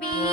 be